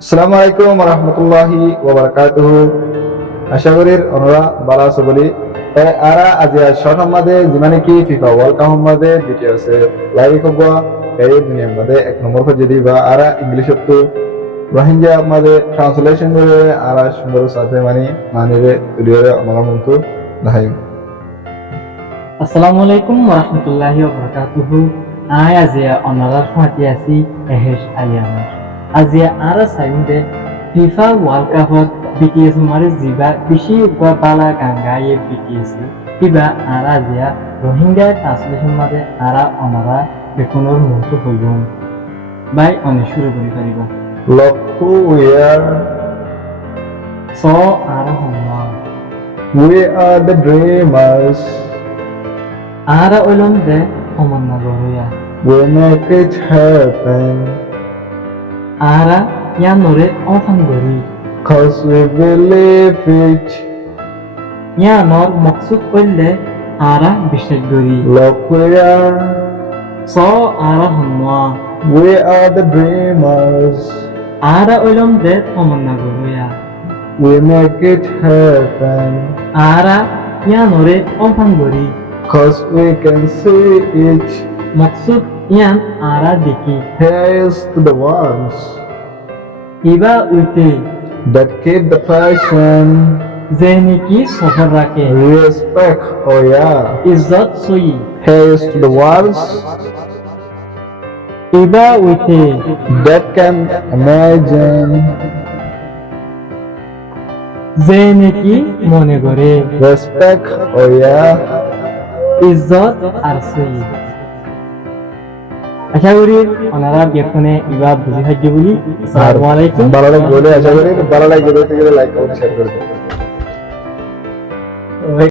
আসসালামু আলাইকুম ওয়া রাহমাতুল্লাহি ওয়া বারাকাতুহু। আশা করি ওনারা ভালো আছে বলি আরা আজি শর্টমাদে যিমানে কি ফিফা ওয়ার্ল্ড কাপ মাদে বিটিএস লাইভ কববা এই দুনিয়া মাদে এক নম্বর পর যদি বা আরা ইংলিশত রোহিঙ্গা মাদে ট্রান্সলেশন করে আরা সুন্দর সাথে মানিরে তুলিরে আমরা মন্তু লাইভ। আসসালামু আলাইকুম ওয়া রাহমাতুল্লাহি ওয়া বারাকাতুহু। আজিয়া অনারার ফাতি আছি এহেশ আলিয়ামার আজিয়া আরা সাইমদে ফিফা ওয়ার্ল্ড কাপত বিটিএস মারে জিবা বেশি বালা গাঙ্গায়ে বিটিএস কিবা আরা আজিয়া রোহিঙ্গা ট্রান্সলেশন মাদে আরা অনারা বেকুনর মন্তু হইলুম বাই অনেক শুরু করি পারিবা লক্ষ্য উইয়ার সো আরা হম্মা we are the dreamers আরা ওলম দে অমন্না গরয়া we make it happen আরা ইয়া নরে অফান গরি cause we believe it ইয়া নর মকসুদ কইলে আরা বিশ্বাস গরি look we are সো আরা হম্মা we are the dreamers আরা ওলম দে অমন্না গরয়া we make it happen আরা ইয়া নরে অফান গরি cause we can see it মকসুদ ইয়ান আরা দেখি here's to the ones Iba উইতে that keep the passion যে নাকি সফর রাখে respect oh yeah ইজ্জত সই here's to the ones Iba উইতে that can imagine যে নাকি মনে করে respect oh yeah ইজ্জত আর সই। আশা করি ওনারা বিয়াখনে ইবা বুঝি থাকবে বলি। আসসালামু আলাইকুম। ভালো লাগবে বলে আশা করি ভালো লাগবে লাইক করুন শেয়ার করে দিন।